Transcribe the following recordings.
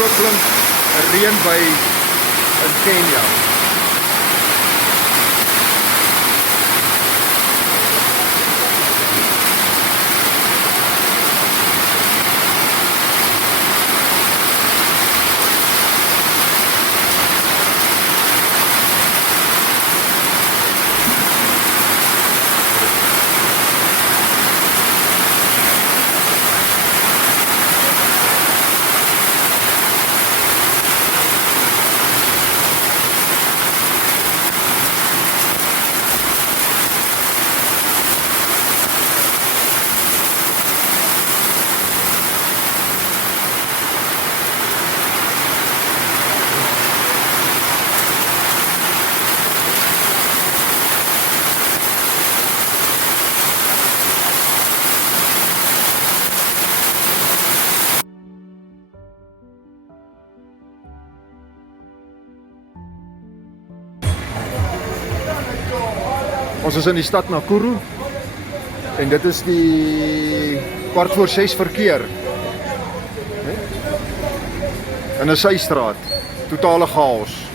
so klink 'n reënby in Kenia. Ons is in die stad Nakuru en dit is die 6:15 verkeer. In 'n systraat, totale chaos.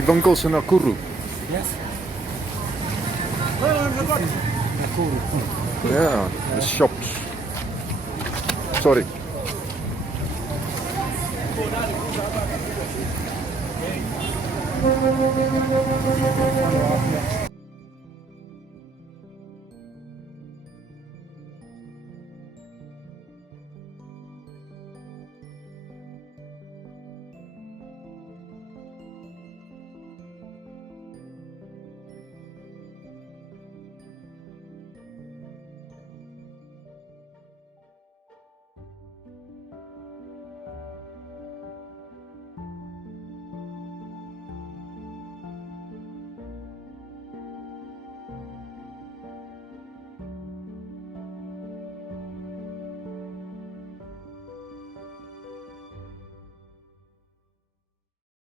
Die winkels in Nakuru. Yes. Ja, the shops. Sorry.